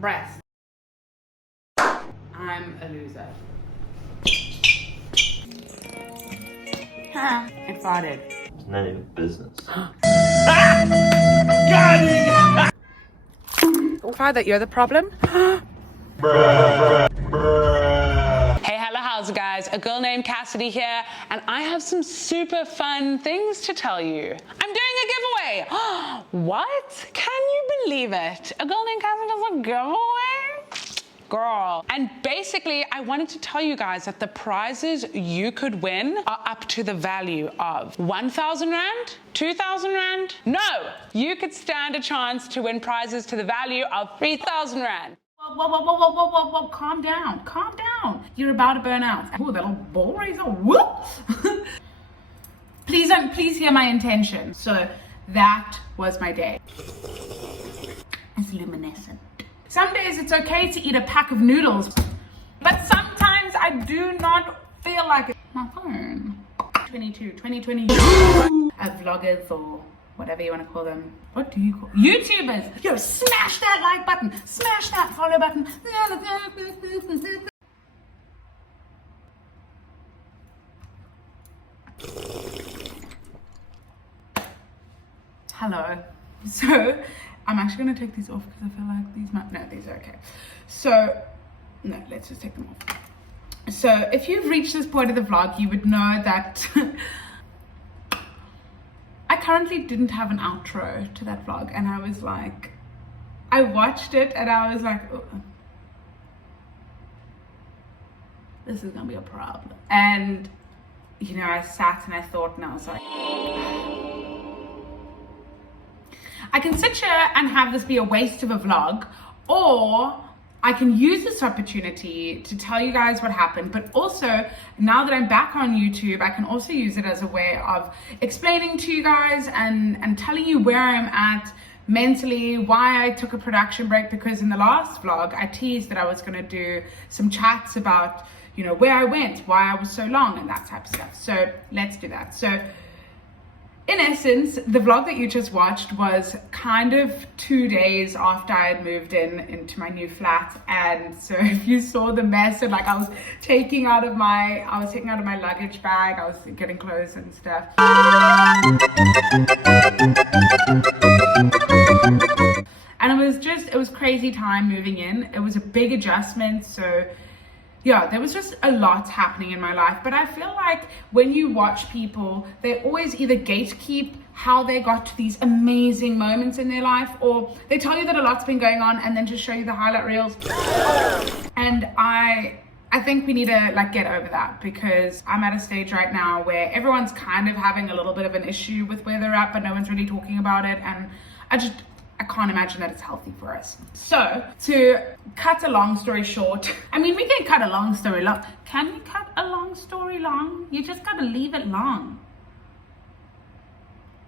breast. I'm a loser. It farted. It's none of your business. Far that you're the problem? Hey, hello, how's it guys? A girl named Cassidy here, and I have some super fun things to tell you. I'm doing a giveaway. What? Can you believe it? A girl named Cassidy does a giveaway? Girl. And basically, I wanted to tell you guys that the prizes you could win are up to the value of 1,000 Rand, 2,000 Rand. No, you could stand a chance to win prizes to the value of 3,000 Rand. Whoa, calm down, calm down. You're about to burn out. Oh, that little ball raiser, whoop. Please hear my intention. So that was my day. It's luminescent. Some days it's okay to eat a pack of noodles, but sometimes I do not feel like it. My phone. 2020. Vloggers or whatever you want to call them. What do you call YouTubers? Yo, smash that like button, smash that follow button. Hello. So I'm actually gonna take these off because I feel like these might, no, these are okay. So, no, let's just take them off. So if you've reached this point of the vlog, you would know that I currently didn't have an outro to that vlog, and I was like, I watched it and I was like, oh, this is gonna be a problem. And you know, I sat and I thought, and I was like, I can sit here and have this be a waste of a vlog, or I can use this opportunity to tell you guys what happened, but also now that I'm back on YouTube, I can also use it as a way of explaining to you guys and telling you where I'm at mentally, why I took a production break, because in the last vlog, I teased that I was gonna do some chats about, you know, where I went, why I was so long and that type of stuff. So let's do that. So in essence, the vlog that you just watched was kind of 2 days after I had moved into my new flat. And so if you saw the mess, and like I was taking out of my luggage bag, I was getting clothes and stuff. And it was crazy time moving in. It was a big adjustment. So yeah, there was just a lot happening in my life. But I feel like when you watch people, they always either gatekeep how they got to these amazing moments in their life, or they tell you that a lot's been going on and then just show you the highlight reels. And I think we need to like get over that, because I'm at a stage right now where everyone's kind of having a little bit of an issue with where they're at, but no one's really talking about it. And I can't imagine that it's healthy for us. So to cut a long story short, I mean, we can cut a long story long. Can we cut a long story long? You just gotta leave it long.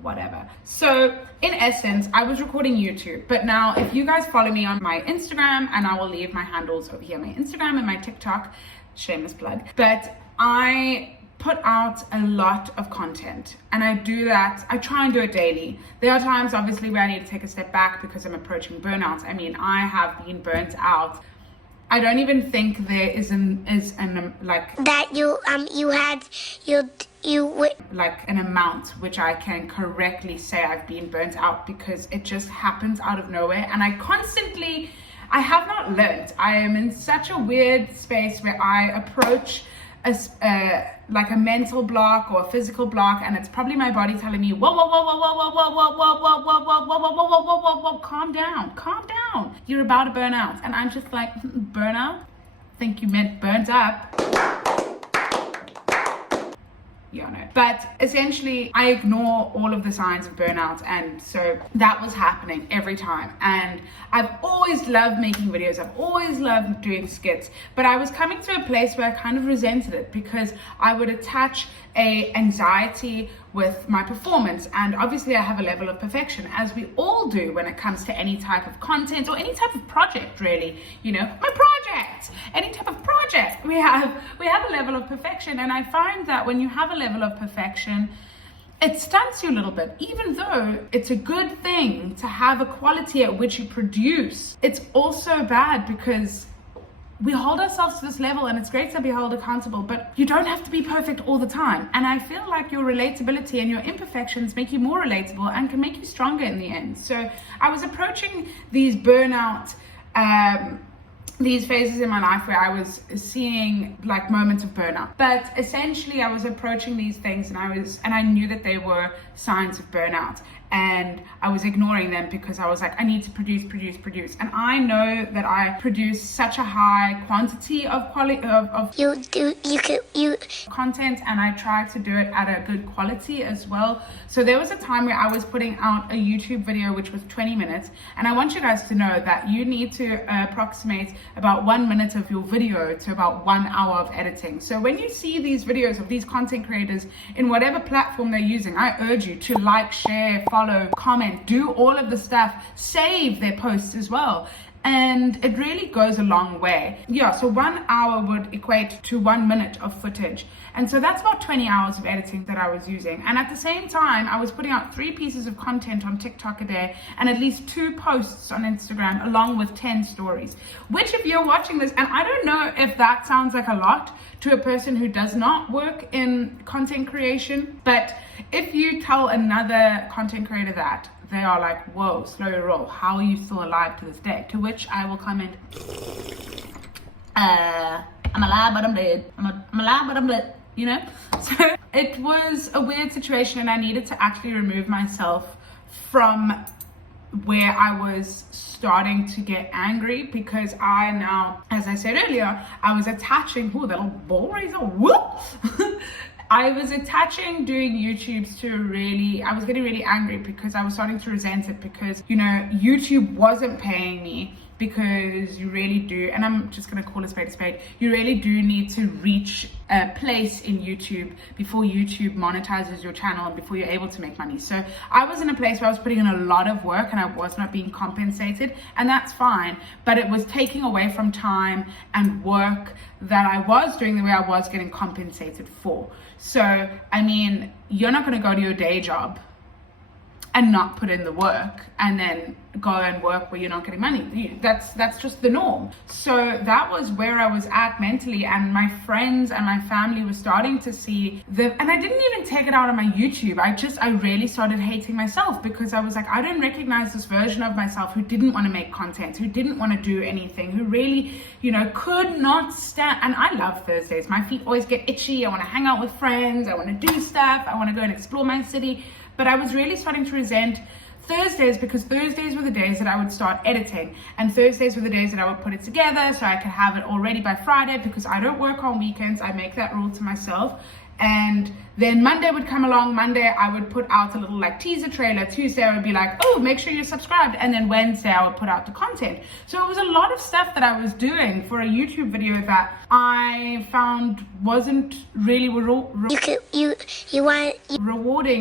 Whatever. So in essence, I was recording YouTube, but now if you guys follow me on my Instagram, and I will leave my handles over here, my Instagram and my TikTok, shameless plug, but I put out a lot of content, and I do that. I try and do it daily. There are times obviously where I need to take a step back because I'm approaching burnout. I mean, I have been burnt out. I don't even think there is like that like an amount which I can correctly say I've been burnt out, because it just happens out of nowhere. And I have not learned. I am in such a weird space where I approach like a mental block or a physical block, and it's probably my body telling me, whoa, calm down, you're about to burn out. And I'm just like, burnout? Think you meant burnt up? Yeah, no. But essentially, I ignore all of the signs of burnout, and so that was happening every time. And I've always loved making videos, I've always loved doing skits, but I was coming to a place where I kind of resented it, because I would attach a anxiety with my performance. And obviously I have a level of perfection, as we all do when it comes to any type of content or any type of project, really. You know, my project, any type of project, we have a level of perfection. And I find that when you have a level of perfection, it stunts you a little bit. Even though it's a good thing to have a quality at which you produce, it's also bad because we hold ourselves to this level, and it's great to be held accountable, but you don't have to be perfect all the time. And I feel like your relatability and your imperfections make you more relatable and can make you stronger in the end. So I was approaching these burnout, these phases in my life where I was seeing like moments of burnout, but essentially I was approaching these things and I knew that they were signs of burnout, and I was ignoring them because I was like, I need to produce. And I know that I produce such a high quantity of content, and I try to do it at a good quality as well. So there was a time where I was putting out a YouTube video which was 20 minutes, and I want you guys to know that you need to approximate about 1 minute of your video to about 1 hour of editing. So when you see these videos of these content creators in whatever platform they're using, I urge you to like, share, follow, comment, do all of the stuff, save their posts as well. And it really goes a long way. Yeah, so 1 hour would equate to 1 minute of footage. And so that's about 20 hours of editing that I was using. And at the same time, I was putting out 3 pieces of content on TikTok a day and at least 2 posts on Instagram, along with 10 stories. Which, if you're watching this, and I don't know if that sounds like a lot to a person who does not work in content creation, but if you tell another content creator that, they are like, whoa, slow your roll. How are you still alive to this day? To which I will comment, I'm alive, but I'm dead. I'm alive, but I'm dead, you know? So it was a weird situation, and I needed to actually remove myself from where I was starting to get angry, because I now, as I said earlier, I was attaching, that little ball raiser, whoop! I was attaching doing YouTubes to I was getting really angry because I was starting to resent it, because, you know, YouTube wasn't paying me, because you really do, and I'm just going to call a spade, you really do need to reach a place in YouTube before YouTube monetizes your channel and before you're able to make money. So I was in a place where I was putting in a lot of work and I was not being compensated, and that's fine, but it was taking away from time and work that I was doing the way I was getting compensated for. So, I mean, you're not going to go to your day job and not put in the work and then go and work where you're not getting money. That's just the norm. So that was where I was at mentally, and my friends and my family were starting to see and I didn't even take it out on my YouTube. I really started hating myself, because I was like, I don't recognize this version of myself who didn't want to make content, who didn't want to do anything, who really, you know, could not stand. And I love Thursdays. My feet always get itchy. I want to hang out with friends. I want to do stuff. I want to go and explore my city. But I was really starting to resent Thursdays, because Thursdays were the days that I would start editing, and Thursdays were the days that I would put it together so I could have it all ready by Friday, because I don't work on weekends. I make that rule to myself. And then Monday would come along. Monday I would put out a little like teaser trailer. Tuesday I would be like, oh, make sure you're subscribed. And then Wednesday I would put out the content. So it was a lot of stuff that I was doing for a YouTube video that I found wasn't really rewarding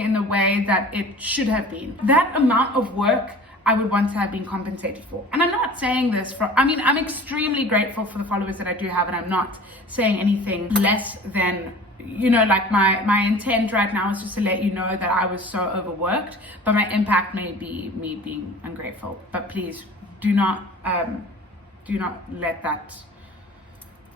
in the way that it should have been. That amount of work I would want to have been compensated for. And I'm not saying this I'm extremely grateful for the followers that I do have, and I'm not saying anything less than, you know, like my intent right now is just to let you know that I was so overworked, but my impact may be me being ungrateful. But please do not let that,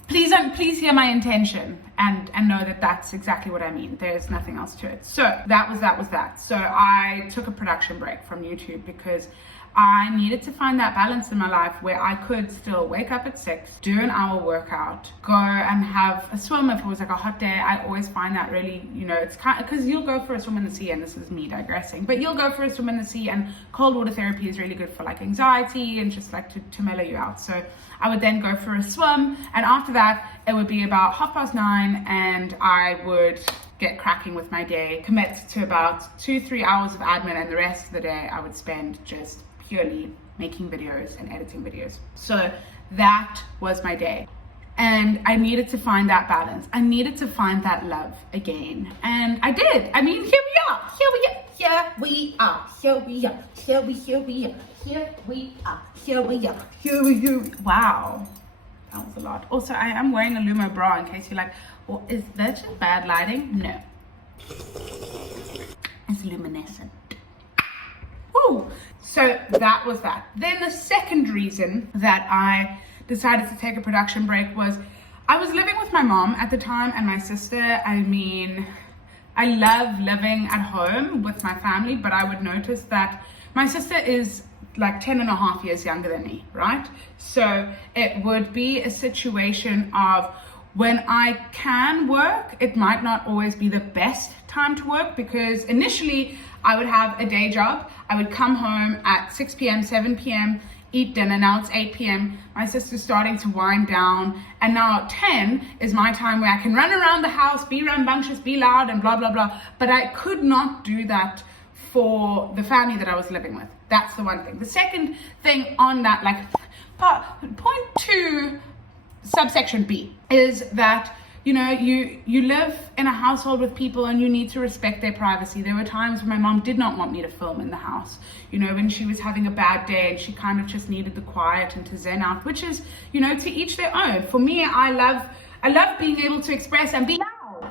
please hear my intention and know that that's exactly what I mean. There's nothing else to it. So that was that. So I took a production break from YouTube because I needed to find that balance in my life where I could still wake up at 6, do an hour workout, go and have a swim if it was like a hot day. I always find that really, you know, it's kind of, because you'll go for a swim in the sea, and this is me digressing, but you'll go for a swim in the sea, and cold water therapy is really good for like anxiety and just like to mellow you out. So I would then go for a swim, and after that it would be about 9:30, and I would get cracking with my day, commit to about 2-3 hours of admin, and the rest of the day I would spend just purely making videos and editing videos. So that was my day, and I needed to find that balance. I needed to find that love again, and I did. I mean, here we are. Wow, that was a lot. Also, I am wearing a Lumo bra, in case you're like, well, is that just bad lighting? No. It's luminescent. Woo! So that was that. Then the second reason that I decided to take a production break was I was living with my mom at the time and my sister. I mean, I love living at home with my family, but I would notice that my sister is like 10 and a half years younger than me, right? So it would be a situation of when I can work, it might not always be the best time to work, because initially I would have a day job. I would come home at 6 p.m., 7 p.m., eat dinner. Now it's 8 p.m. My sister's starting to wind down. And now 10 is my time where I can run around the house, be rambunctious, be loud, and blah, blah, blah. But I could not do that for the family that I was living with. That's the one thing. The second thing on that, like point 2, subsection B, is that you live in a household with people and you need to respect their privacy. There were times when my mom did not want me to film in the house, when she was having a bad day and she kind of just needed the quiet and to zen out, which is, to each their own. For me, I love being able to express and be loud.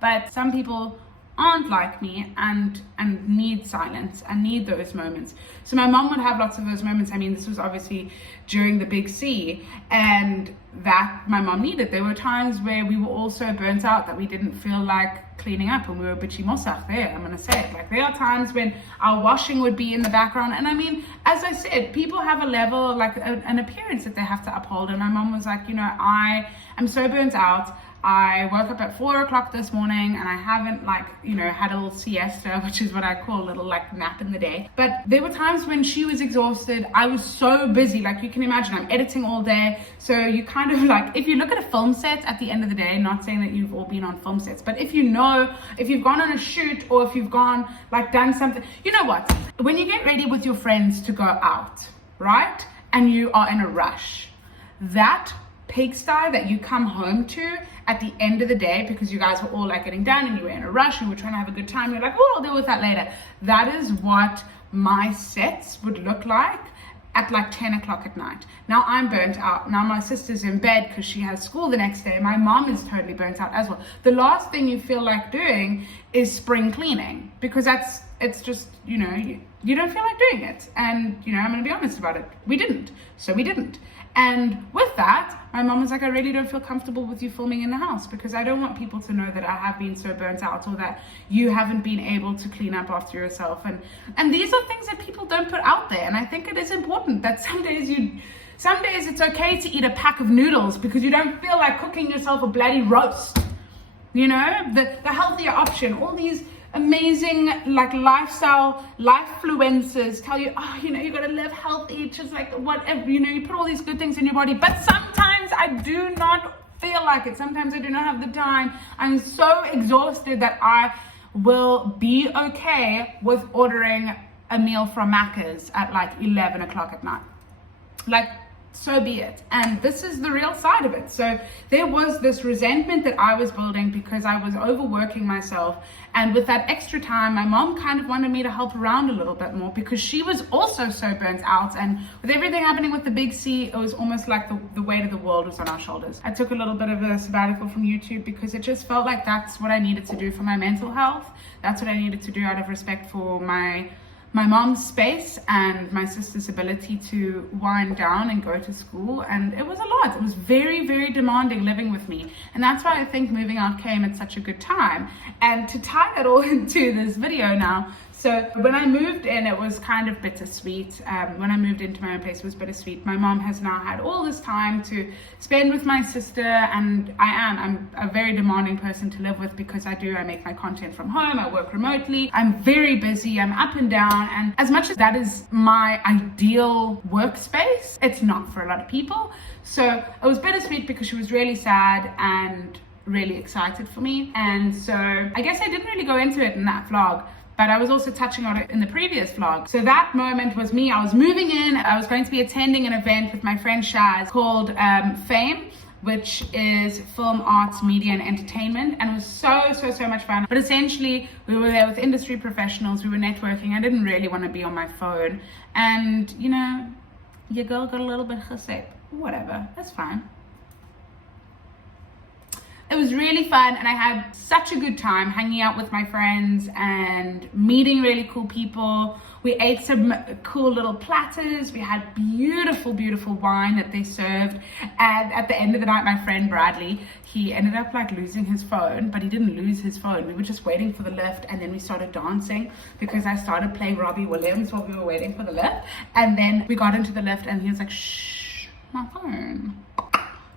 But some people aren't like me and need silence and need those moments. So my mom would have lots of those moments. I mean, this was obviously during the big C, and that my mom needed. There were times where we were all so burnt out that we didn't feel like cleaning up, and we were bitchy mosach there. I'm gonna say it. Like, there are times when our washing would be in the background, and I mean, as I said, people have a level, like an appearance that they have to uphold. And my mom was like, I am so burnt out. I woke up at 4 o'clock this morning and I haven't had a little siesta, which is what I call a little nap in the day. But there were times when she was exhausted. I was so busy, like you can imagine, I'm editing all day. So you kind of if you look at a film set at the end of the day, not saying that you've all been on film sets, but if you've gone on a shoot or if you've gone done something, you know what? When you get ready with your friends to go out, right? And you are in a rush, that pigsty that you come home to at the end of the day, because you guys were all getting done and you were in a rush and you were trying to have a good time, you're like, oh, I'll deal with that later. That is what my sets would look like at 10 o'clock at night. Now I'm burnt out. Now my sister's in bed because she has school the next day. My mom is totally burnt out as well. The last thing you feel like doing is spring cleaning, because it's just, you don't feel like doing it. And, I'm going to be honest about it. We didn't. So we didn't. And with that, my mom was like, I really don't feel comfortable with you filming in the house, because I don't want people to know that I have been so burnt out or that you haven't been able to clean up after yourself. And these are things that people don't put out there. And I think it is important that some days it's okay to eat a pack of noodles because you don't feel like cooking yourself a bloody roast. The healthier option. All these amazing lifestyle lifefluencers tell you, you gotta live healthy, just whatever, you put all these good things in your body. But sometimes I do not feel like it. Sometimes I do not have the time. I'm so exhausted that I will be okay with ordering a meal from Macca's at 11 o'clock at night. So be it. And this is the real side of it. So there was this resentment that I was building because I was overworking myself. And with that extra time, my mom kind of wanted me to help around a little bit more because she was also so burnt out. And with everything happening with the big C, it was almost like the weight of the world was on our shoulders. I took a little bit of a sabbatical from YouTube because it just felt like that's what I needed to do for my mental health. That's what I needed to do out of respect for my mom's space and my sister's ability to wind down and go to school. And it was a lot. It was very, very demanding living with me. And that's why I think moving out came at such a good time. And to tie that all into this video now, so when I moved in, it was kind of bittersweet. When I moved into my own place, it was bittersweet. My mom has now had all this time to spend with my sister, and I'm a very demanding person to live with because I make my content from home, I work remotely, I'm very busy, I'm up and down, and as much as that is my ideal workspace, it's not for a lot of people. So it was bittersweet because she was really sad and really excited for me. And so I guess I didn't really go into it in that vlog, but I was also touching on it in the previous vlog. So that moment was me. I was moving in. I was going to be attending an event with my friend Shaz called FAME, which is Film, Arts, Media and Entertainment. And it was so much fun. But essentially, we were there with industry professionals. We were networking. I didn't really want to be on my phone. And, your girl got a little bit chesed. Whatever, that's fine. it was really fun, and I had such a good time hanging out with my friends and meeting really cool people. We ate some cool little platters. We had beautiful, beautiful wine that they served. And at the end of the night, my friend Bradley, he ended up like losing his phone, but he didn't lose his phone. We were just waiting for the lift, and then we started dancing because I started playing Robbie Williams while we were waiting for the lift. And then we got into the lift and he was like, shh, my phone.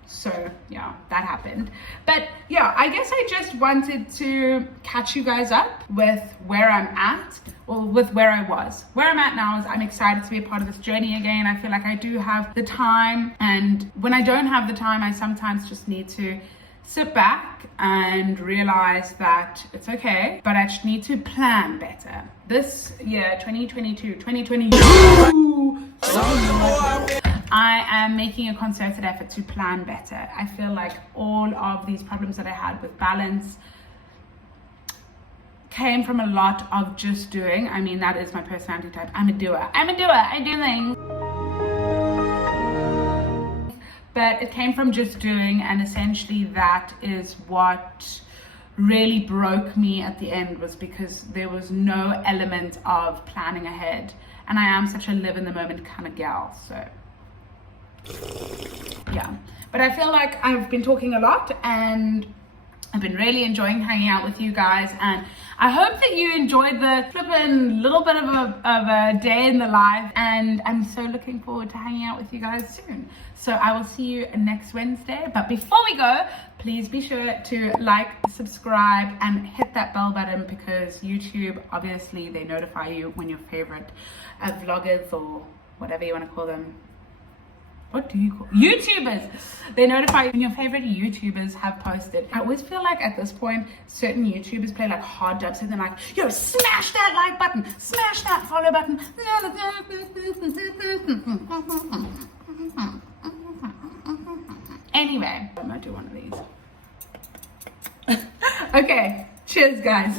So yeah, that happened. But yeah, I guess I just wanted to catch you guys up with where I'm at, or with where I was. Where I'm at now is I'm excited to be a part of this journey again. I feel like I do have the time, and when I don't have the time, I sometimes just need to sit back and realize that it's okay, but I just need to plan better. This year, 2022, I am making a concerted effort to plan better. I feel like all of these problems that I had with balance came from a lot of just doing. I mean, that is my personality type. I'm a doer. I do things. But it came from just doing, and essentially that is what really broke me at the end, was because there was no element of planning ahead. And I am such a live in the moment kind of gal, so yeah. But I feel like I've been talking a lot, and I've been really enjoying hanging out with you guys, and I hope that you enjoyed the flippin' little bit of a day in the life, and I'm so looking forward to hanging out with you guys soon. So I will see you next Wednesday. But before we go, please be sure to like, subscribe, and hit that bell button, because YouTube, obviously, they notify you when your favorite vloggers, or whatever you want to call them, what do you call YouTubers? They notify you when your favorite YouTubers have posted. I always feel like at this point, certain YouTubers play like hard dubs, and they're like, yo, smash that like button, smash that follow button. Anyway, I might do one of these. Okay, cheers guys.